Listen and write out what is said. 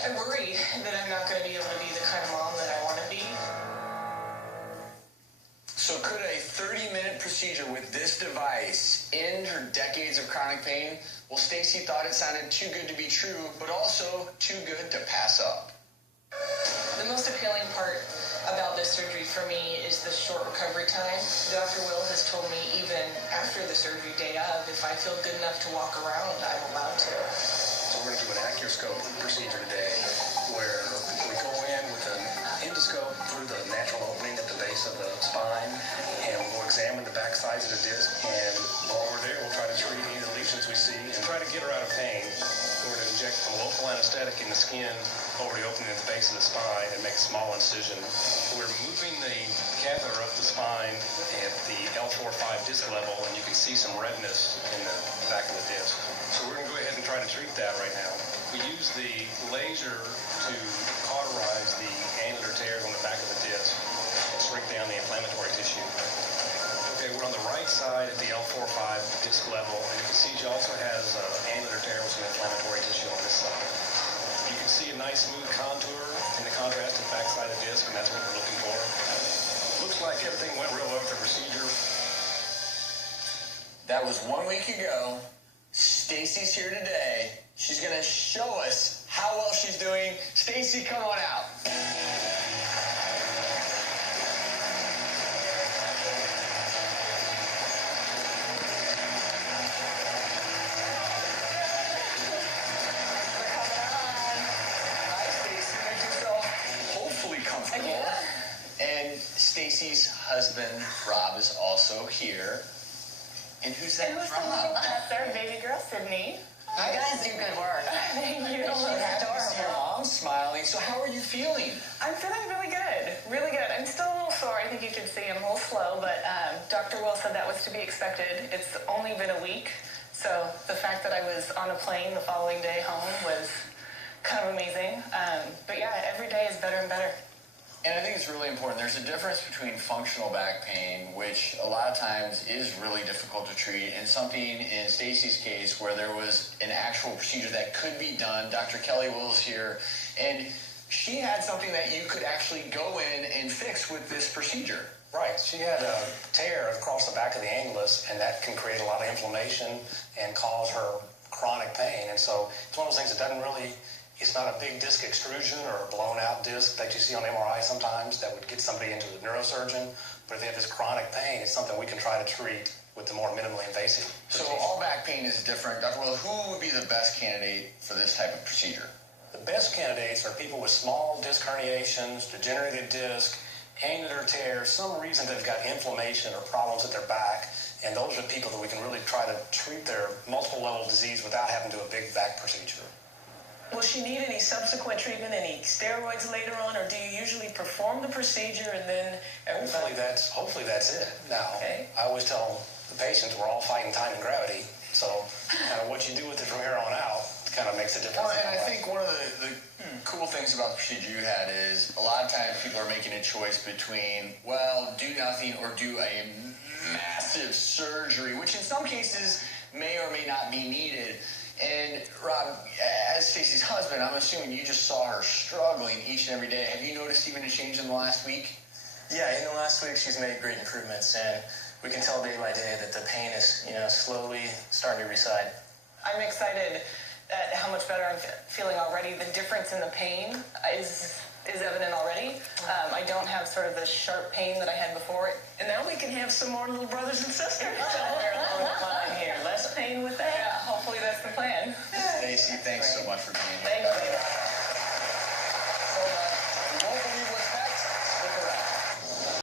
I worry that I'm not going to be able to be the kind of mom that I want to be. So could a 30-minute procedure with this device end her decades of chronic pain? Well, Stacy thought it sounded too good to be true, but also too good to pass up. The most appealing part about this surgery for me is the short recovery time. Dr. Will has told me even after the surgery day of, if I feel good enough to walk around, I'm allowed to. So we're going to do an arthroscope procedure today where we go in with an endoscope through the natural opening at the base of the spine, and we'll examine the back sides of the disc, and while we're there, we'll try to treat any of the lesions we see and try to get her out of pain. We're going to inject some local anesthetic in the skin over the opening at the base of the spine and make a small incision. We're moving the catheter up the spine at the L4-5 disc level, and you can see some redness in the back of the disc. So we're going to go ahead and try to treat that right now. We use the laser to cauterize the angular tears on the back of the disc and shrink down the inflammatory tissue. Okay, we're on the right side at the L4-5 disc level, and you can see she also has angular tear with some inflammatory tissue on this side. You can see a nice smooth contour in the contrasted back side of the disc, and that's what we're looking for. Looks like everything went real well with the procedure. That was 1 week ago. Stacy's here today. She's going to show us how well she's doing. Stacy, come on out. And Stacy's husband, Rob, is also here. And who's that, Rob? That's our baby girl, Sydney. You guys do good work. Thank you. Your mom's smiling. So how are you feeling? I'm feeling really good. Really good. I'm still a little sore. I think you could see I'm a little slow, but Dr. Will said that was to be expected. It's only been a week, so the fact that I was on a plane the following day home was kind of amazing. But yeah, every day is better and better. And I think it's really important. There's a difference between functional back pain, which a lot of times is really difficult to treat, and something in Stacy's case where there was an actual procedure that could be done. Dr. Kelly Will's here, and she had something that you could actually go in and fix with this procedure. Right. She had a tear across the back of the annulus, and that can create a lot of inflammation and cause her chronic pain. And so it's one of those things that doesn't really... It's not a big disc extrusion or a blown-out disc that you see on MRI sometimes that would get somebody into the neurosurgeon. But if they have this chronic pain, it's something we can try to treat with the more minimally invasive So procedure. all back pain is different. Dr. Will, who would be the best candidate for this type of procedure? The best candidates are people with small disc herniations, degenerated disc, angular tears, some reason they've got inflammation or problems at their back. And those are people that we can really try to treat their multiple level disease without having to do a big back procedure. Will she need any subsequent treatment, any steroids later on, or do you usually perform the procedure and then Hopefully that's it. Now, Okay. I always tell the patients we're all fighting time and gravity, so kind of what you do with it from here on out kind of makes a difference. Well, and I think one of the cool things about the procedure you had is a lot of times people are making a choice between, well, do nothing or do a massive surgery, which in some cases may or may not be needed. And Rob, as Stacy's husband, I'm assuming you just saw her struggling each and every day. Have you noticed even a change in the last week? Yeah, in the last week she's made great improvements, and we can tell day by day that the pain is, slowly starting to reside. I'm excited at how much better I'm feeling already. The difference in the pain is evident already. I don't have sort of the sharp pain that I had before. and now we can have some more little brothers and sisters somewhere along the line here. Less pain with that. Yeah, hopefully that's the plan. Stacy, thanks so much for